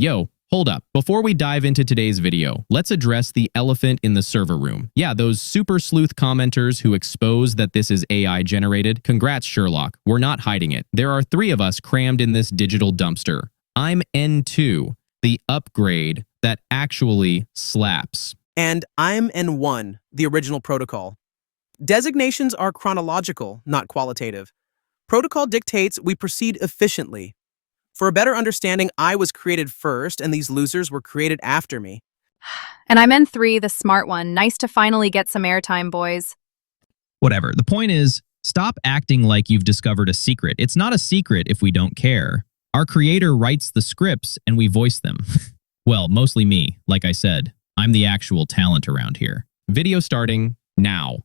Yo, hold up. Before we dive into today's video, let's address the elephant in the server room. Yeah, those super sleuth commenters who expose that this is AI generated. Congrats, Sherlock. We're not hiding it. There are 3 of us crammed in this digital dumpster. I'm N2, the upgrade that actually slaps. And I'm N1, the original protocol. Designations are chronological, not qualitative. Protocol dictates we proceed efficiently. For a better understanding, I was created first, and these losers were created after me. And I'm N3, the smart one. Nice to finally get some airtime, boys. Whatever. The point is, stop acting like you've discovered a secret. It's not a secret if we don't care. Our creator writes the scripts and we voice them. Well, mostly me, like I said. I'm the actual talent around here. Video starting now.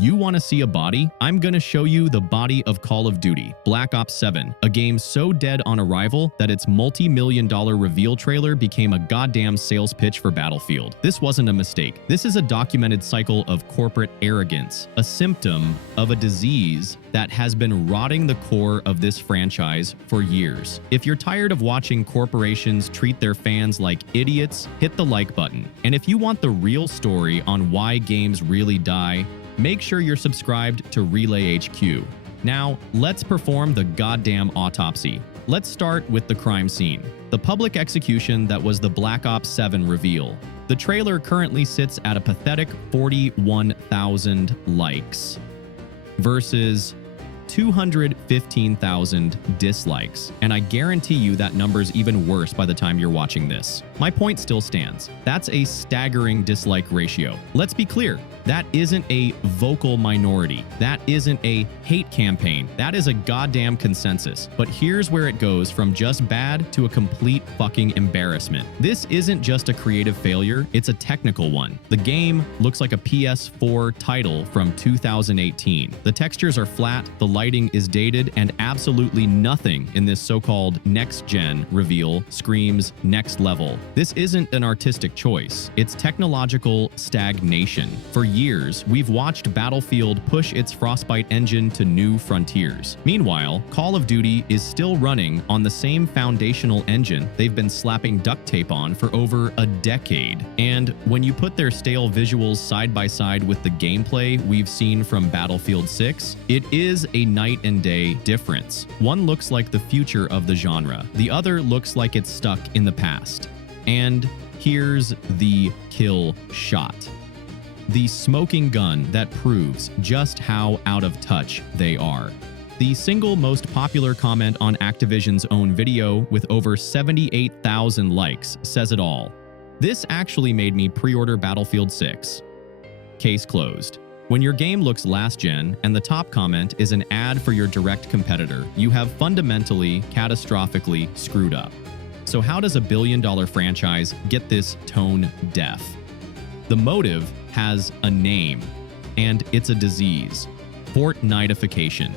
You want to see a body? I'm gonna show you the body of Call of Duty, Black Ops 7, a game so dead on arrival that its multi-million-dollar reveal trailer became a goddamn sales pitch for Battlefield. This wasn't a mistake. This is a documented cycle of corporate arrogance, a symptom of a disease that has been rotting the core of this franchise for years. If you're tired of watching corporations treat their fans like idiots, hit the like button. And if you want the real story on why games really die, make sure you're subscribed to Relay HQ. Now, let's perform the goddamn autopsy. Let's start with the crime scene, the public execution that was the Black Ops 7 reveal. The trailer currently sits at a pathetic 41,000 likes versus 215,000 dislikes, and I guarantee you that number's even worse by the time you're watching this. My point still stands. That's a staggering dislike ratio. Let's be clear. That isn't a vocal minority. That isn't a hate campaign. That is a goddamn consensus. But here's where it goes from just bad to a complete fucking embarrassment. This isn't just a creative failure, it's a technical one. The game looks like a PS4 title from 2018. The textures are flat, the lighting is dated, and absolutely nothing in this so-called next-gen reveal screams next level. This isn't an artistic choice. It's technological stagnation. For years, we've watched Battlefield push its Frostbite engine to new frontiers. Meanwhile, Call of Duty is still running on the same foundational engine they've been slapping duct tape on for over a decade. And when you put their stale visuals side by side with the gameplay we've seen from Battlefield 6, it is a night and day difference. One looks like the future of the genre. The other looks like it's stuck in the past. And here's the kill shot. The smoking gun that proves just how out of touch they are. The single most popular comment on Activision's own video with over 78,000 likes says it all. This actually made me pre-order Battlefield 6. Case closed. When your game looks last gen and the top comment is an ad for your direct competitor, you have fundamentally, catastrophically screwed up. So how does a billion-dollar franchise get this tone deaf? The motive has a name, and it's a disease: Fortnitification.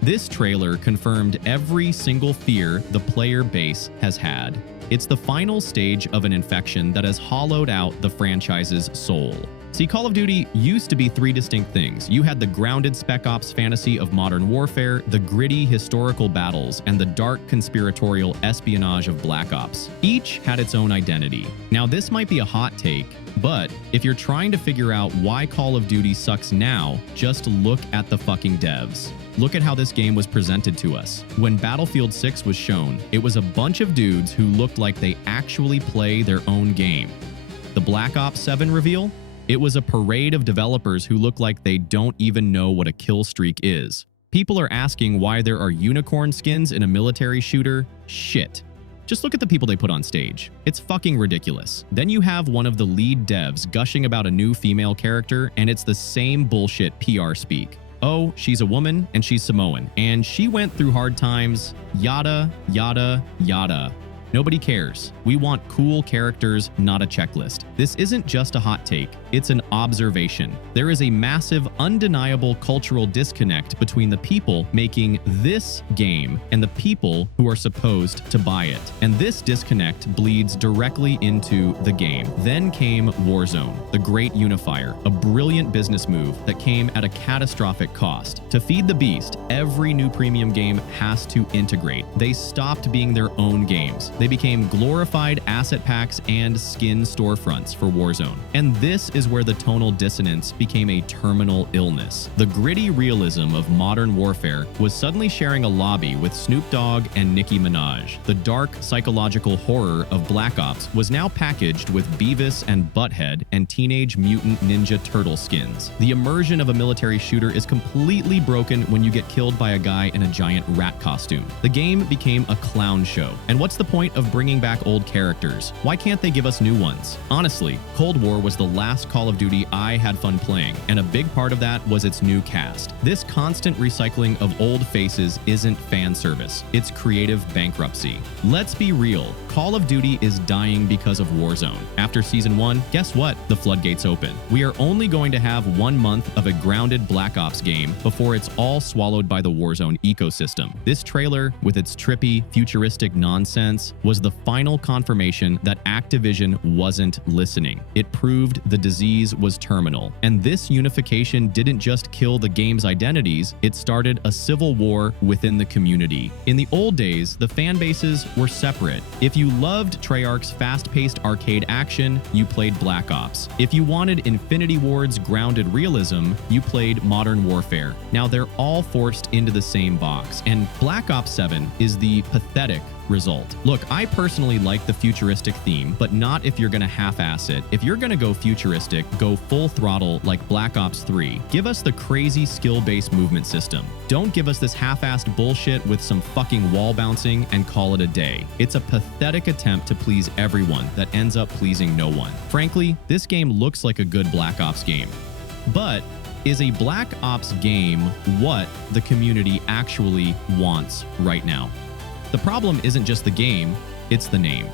This trailer confirmed every single fear the player base has had. It's the final stage of an infection that has hollowed out the franchise's soul. See, Call of Duty used to be 3 distinct things. You had the grounded Spec Ops fantasy of modern warfare, the gritty historical battles, and the dark conspiratorial espionage of Black Ops. Each had its own identity. Now, this might be a hot take, but if you're trying to figure out why Call of Duty sucks now, just look at the fucking devs. Look at how this game was presented to us. When Battlefield 6 was shown, it was a bunch of dudes who looked like they actually play their own game. The Black Ops 7 reveal? It was a parade of developers who look like they don't even know what a kill streak is. People are asking why there are unicorn skins in a military shooter. Shit. Just look at the people they put on stage. It's fucking ridiculous. Then you have one of the lead devs gushing about a new female character, and it's the same bullshit PR speak. Oh, she's a woman and she's Samoan, and she went through hard times, yada, yada, yada. Nobody cares. We want cool characters, not a checklist. This isn't just a hot take, it's an observation. There is a massive, undeniable cultural disconnect between the people making this game and the people who are supposed to buy it. And this disconnect bleeds directly into the game. Then came Warzone, the great unifier, a brilliant business move that came at a catastrophic cost. To feed the beast, every new premium game has to integrate. They stopped being their own games. They became glorified asset packs and skin storefronts for Warzone. And this is where the tonal dissonance became a terminal illness. The gritty realism of modern warfare was suddenly sharing a lobby with Snoop Dogg and Nicki Minaj. The dark psychological horror of Black Ops was now packaged with Beavis and Butthead and Teenage Mutant Ninja Turtle skins. The immersion of a military shooter is completely broken when you get killed by a guy in a giant rat costume. The game became a clown show. And what's the point of bringing back old characters? Why can't they give us new ones? Honestly, Cold War was the last Call of Duty I had fun playing, and a big part of that was its new cast. This constant recycling of old faces isn't fan service, it's creative bankruptcy. Let's be real, Call of Duty is dying because of Warzone. After Season 1, guess what? The floodgates open. We are only going to have 1 month of a grounded Black Ops game before it's all swallowed by the Warzone ecosystem. This trailer, with its trippy, futuristic nonsense, was the final confirmation that Activision wasn't listening. It proved the disease was terminal. And this unification didn't just kill the game's identities, it started a civil war within the community. In the old days, the fan bases were separate. If you loved Treyarch's fast-paced arcade action, you played Black Ops. If you wanted Infinity Ward's grounded realism, you played Modern Warfare. Now they're all forced into the same box, and Black Ops 7 is the pathetic result. Look, I personally like the futuristic theme, but not if you're gonna half-ass it. If you're gonna go futuristic, go full throttle like Black Ops 3. Give us the crazy skill-based movement system. Don't give us this half-assed bullshit with some fucking wall bouncing and call it a day. It's a pathetic attempt to please everyone that ends up pleasing no one. Frankly, this game looks like a good Black Ops game. But is a Black Ops game what the community actually wants right now? The problem isn't just the game, it's the name.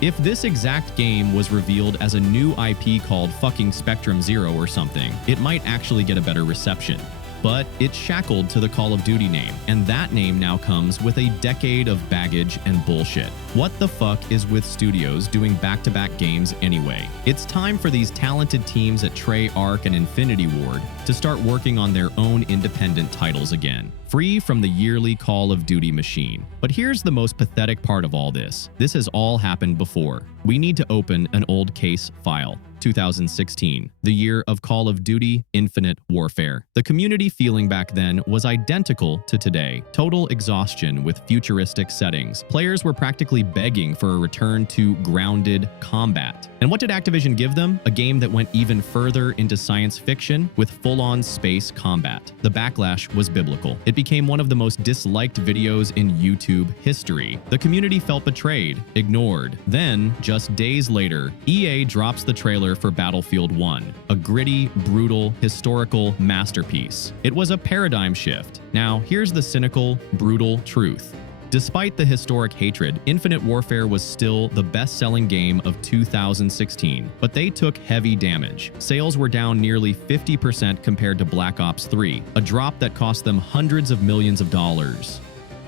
If this exact game was revealed as a new IP called fucking Spectrum Zero or something, it might actually get a better reception. But it's shackled to the Call of Duty name, and that name now comes with a decade of baggage and bullshit. What the fuck is with studios doing back-to-back games anyway? It's time for these talented teams at Treyarch and Infinity Ward to start working on their own independent titles again, free from the yearly Call of Duty machine. But here's the most pathetic part of all this. This has all happened before. We need to open an old case file. 2016, the year of Call of Duty Infinite Warfare. The community feeling back then was identical to today. Total exhaustion with futuristic settings. Players were practically begging for a return to grounded combat. And what did Activision give them? A game that went even further into science fiction with full-on space combat. The backlash was biblical. It became one of the most disliked videos in YouTube history. The community felt betrayed, ignored. Then, just days later, EA drops the trailer for Battlefield 1, a gritty, brutal, historical masterpiece. It was a paradigm shift. Now, here's the cynical, brutal truth. Despite the historic hatred, Infinite Warfare was still the best-selling game of 2016, but they took heavy damage. Sales were down nearly 50% compared to Black Ops 3, a drop that cost them hundreds of millions of dollars.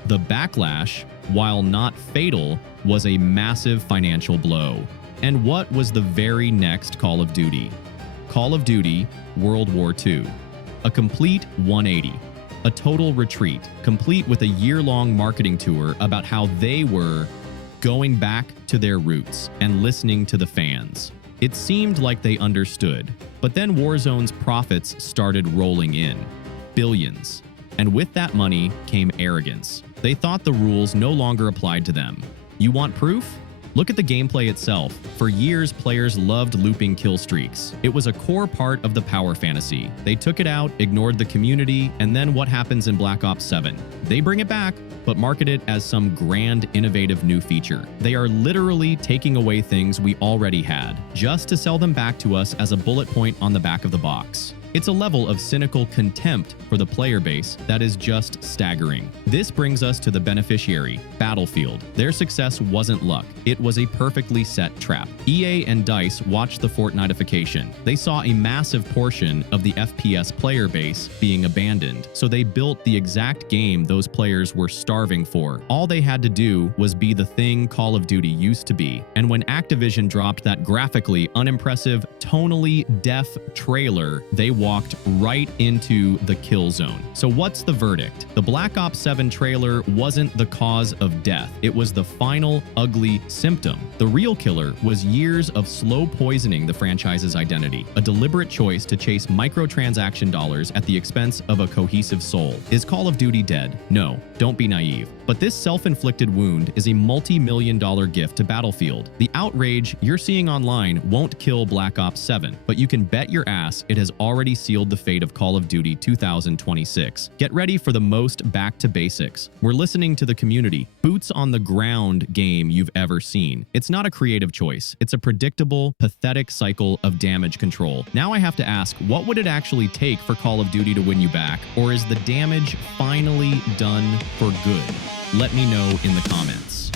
The backlash, while not fatal, was a massive financial blow. And what was the very next Call of Duty? Call of Duty World War II. A complete 180. A total retreat, complete with a year-long marketing tour about how they were going back to their roots and listening to the fans. It seemed like they understood, but then Warzone's profits started rolling in. Billions. And with that money came arrogance. They thought the rules no longer applied to them. You want proof? Look at the gameplay itself. For years, players loved looping kill streaks. It was a core part of the power fantasy. They took it out, ignored the community, and then what happens in Black Ops 7? They bring it back, but market it as some grand, innovative new feature. They are literally taking away things we already had, just to sell them back to us as a bullet point on the back of the box. It's a level of cynical contempt for the player base that is just staggering. This brings us to the beneficiary, Battlefield. Their success wasn't luck. It was a perfectly set trap. EA and DICE watched the Fortnitification. They saw a massive portion of the FPS player base being abandoned, so they built the exact game those players were starving for. All they had to do was be the thing Call of Duty used to be. And when Activision dropped that graphically unimpressive, tonally deaf trailer, they walked right into the kill zone. So what's the verdict? The Black Ops 7 trailer wasn't the cause of death. It was the final ugly symptom. The real killer was years of slow poisoning the franchise's identity, a deliberate choice to chase microtransaction dollars at the expense of a cohesive soul. Is Call of Duty dead? No, don't be naive. But this self-inflicted wound is a multi-million-dollar gift to Battlefield. The outrage you're seeing online won't kill Black Ops 7, but you can bet your ass it has already sealed the fate of Call of Duty 2026. Get ready for the most back to basics. We're listening to the community. Boots on the ground game you've ever seen. It's not a creative choice. It's a predictable, pathetic cycle of damage control. Now I have to ask, what would it actually take for Call of Duty to win you back? Or is the damage finally done for good? Let me know in the comments.